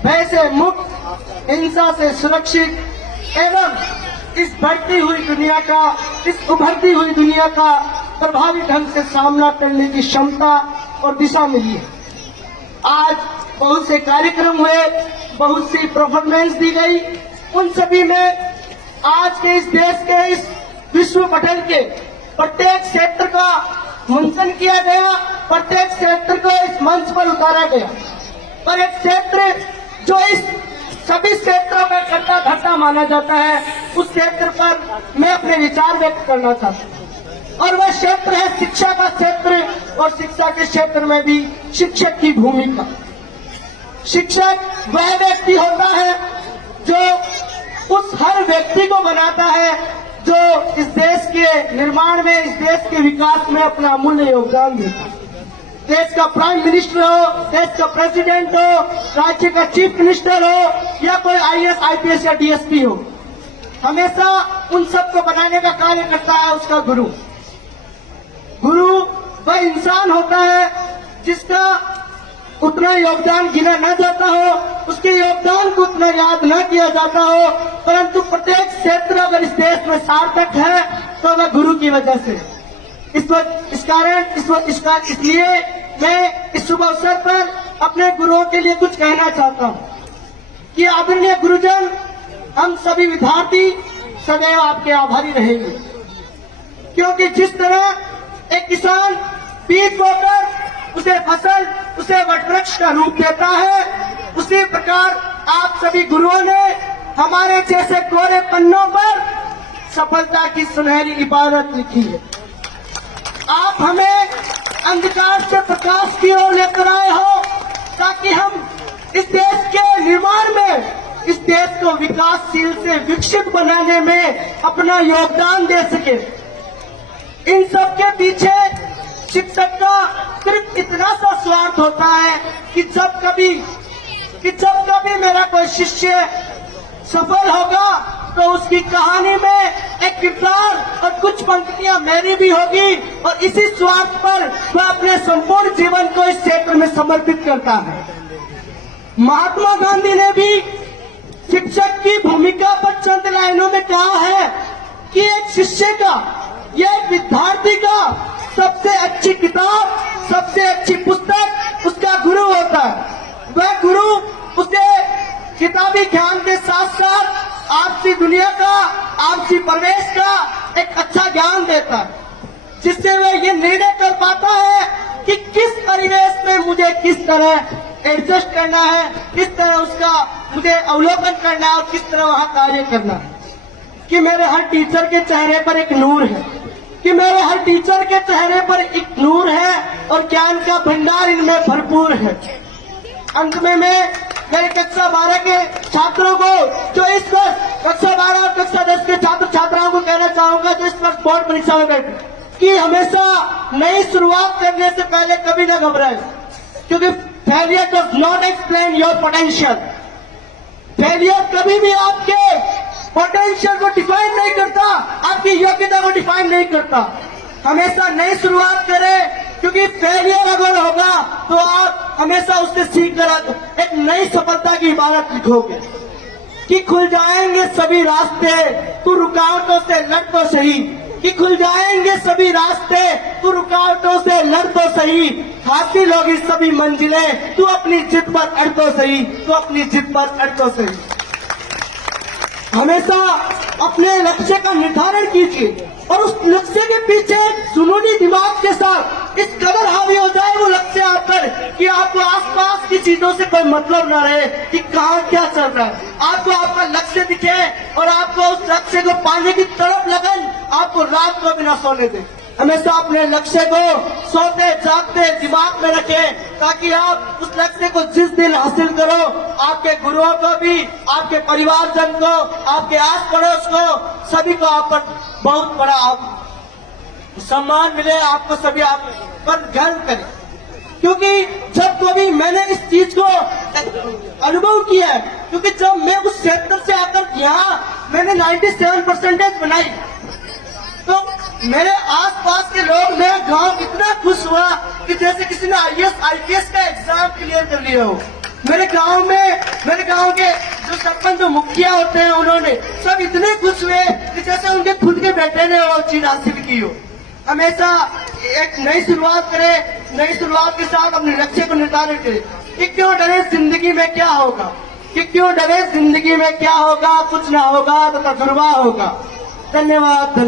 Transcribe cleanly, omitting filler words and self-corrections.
भय से मुक्त, हिंसा से सुरक्षित एवं इस बढ़ती हुई दुनिया का, इस उभरती हुई दुनिया का प्रभावी ढंग से सामना करने की क्षमता और दिशा मिली है। आज बहुत से कार्यक्रम हुए, बहुत सी परफॉर्मेंस दी गई, उन सभी में आज के इस देश के इस विश्व पटल के प्रत्येक क्षेत्र का मंथन किया गया, प्रत्येक क्षेत्र को इस मंच पर उतारा गया। पर एक क्षेत्र जो इस सभी क्षेत्रों में घटना घटना माना जाता है, उस क्षेत्र पर मैं अपने विचार व्यक्त करना चाहता हूँ, और वह क्षेत्र है शिक्षा का क्षेत्र। और शिक्षा के क्षेत्र में भी शिक्षक की भूमिका। शिक्षक वह व्यक्ति होता है जो उस हर व्यक्ति को बनाता है जो इस देश के निर्माण में, इस देश के विकास में अपना अमूल्य योगदान देता है। देश का प्राइम मिनिस्टर हो, देश का प्रेसिडेंट हो, राज्य का चीफ मिनिस्टर हो, या कोई आईएएस, आईपीएस या डीएसपी हो, हमेशा उन सबको बनाने का कार्य करता है उसका गुरु। गुरु वह इंसान होता है जिसका उतना योगदान गिना न जाता हो, उसके योगदान को उतना याद न किया जाता हो, परंतु प्रत्येक क्षेत्र अगर इस देश में सार्थक है तो वह गुरु की वजह से। इसलिए मैं इस शुभ अवसर पर अपने गुरुओं के लिए कुछ कहना चाहता हूँ कि आदरणीय गुरुजन, हम सभी विद्यार्थी सदैव आपके आभारी रहेंगे, क्योंकि जिस तरह एक किसान बीज बोकर उसे फसल, उसे वटवृक्ष का रूप देता है, उसी प्रकार आप सभी गुरुओं ने हमारे जैसे कोरे पन्नों पर सफलता की सुनहरी इबारत लिखी है। आप हमें अंधकार से प्रकाश की ओर लेकर आए हो, ताकि हम इस देश के निर्माण में, इस देश को विकासशील से विकसित बनाने में अपना योगदान दे सके। इन सब के पीछे शिक्षक का सिर्फ इतना सा स्वार्थ होता है कि जब कभी मेरा कोई शिष्य सफल होगा तो उसकी कहानी में एक किरदार और कुछ पंक्तियां मेरी भी होगी, और इसी स्वार्थ पर वह अपने संपूर्ण जीवन को इस क्षेत्र में समर्पित करता है। महात्मा गांधी ने भी शिक्षक की भूमिका पर चंद लाइनों में कहा है कि एक शिष्य का, एक विद्यार्थी का सबसे अच्छी किताब, सबसे अच्छी पुस्तक उसका गुरु होता है। वह गुरु उसे किताबी ज्ञान के साथ साथ आपसी दुनिया का, आपसी परिवेश का एक अच्छा ज्ञान देता है, जिससे वह ये निर्णय कर पाता है कि किस परिवेश में मुझे किस तरह एडजस्ट करना है, किस तरह उसका मुझे अवलोकन करना है और किस तरह वहां कार्य करना है। कि मेरे हर टीचर के चेहरे पर एक नूर है, कि मेरे हर टीचर के चेहरे पर एक नूर है और ज्ञान का भंडार इनमें भरपूर है। अंत में मैं मेरे कक्षा 12 के छात्रों को, जो इस वर्ष कक्षा 12 और कक्षा 10 के छात्र छात्राओं को कहना चाहूंगा जो इस वर्ष बोर्ड परीक्षा में बैठे, कि हमेशा नई शुरुआत करने से पहले कभी न घबराएं, क्योंकि failure does not explain your potential. Failure कभी भी आपके पोटेंशियल को डिफाइन नहीं करता, आपकी योग्यता को डिफाइन नहीं करता। हमेशा नई शुरुआत करें, क्योंकि फेलियर अगर होगा तो आप हमेशा उससे सीख कर एक नई सफलता की इबारत लिखोगे कि खुल जाएंगे सभी रास्ते, तू रुकावटों से लड़ तो सही। कि खुल जाएंगे सभी रास्ते, तू रुकावटों से लड़ तो सही। हासिल होगी सभी मंजिलें, तू अपनी जिद पर अड़ तो सही, तू अपनी जिद पर अड़ तो सही। हमेशा अपने लक्ष्य का निर्धारण कीजिए और उस लक्ष्य के पीछे जुनूनी दिमाग के साथ इस कदर हावी हो जाए वो लक्ष्य आप पर कि आपको आसपास की चीजों से कोई मतलब न रहे कि कहाँ क्या चल रहा है। आपको आपका लक्ष्य दिखे और आपको उस लक्ष्य को पाने की तरफ लगन आपको रात को बिना सोने दे। हमेशा अपने लक्ष्य को सोते जागते दिमाग में रखें, ताकि आप उस लक्ष्य को जिस दिन हासिल करो, आपके गुरुओं को भी, आपके परिवारजन को, आपके आस पड़ोस को, सभी को आप पर बहुत बड़ा सम्मान मिले, आपको सभी आप पर गर्व करें। क्योंकि जब कभी मैंने इस चीज को अनुभव किया है, क्योंकि जब मैं उस क्षेत्र से आकर यहाँ मैंने 97% बनाई, तो मेरे आसपास के लोग, मेरा गांव इतना खुश हुआ कि जैसे किसी ने आईएएस आईपीएस का एग्जाम क्लियर कर लिया हो। मेरे गांव में मेरे गांव के जो सरपंच मुखिया होते हैं उन्होंने सब इतने खुश हुए कि जैसे उनके खुद के बेटे ने वो चीज हासिल की हो। हमेशा एक नई शुरुआत करें, नई शुरुआत के साथ अपने लक्ष्य को निर्धारित करें कि क्यों डरे जिंदगी में क्या होगा, कि क्यों डरे जिंदगी में क्या होगा, कुछ ना होगा तो तजुर्बा होगा। धन्यवाद।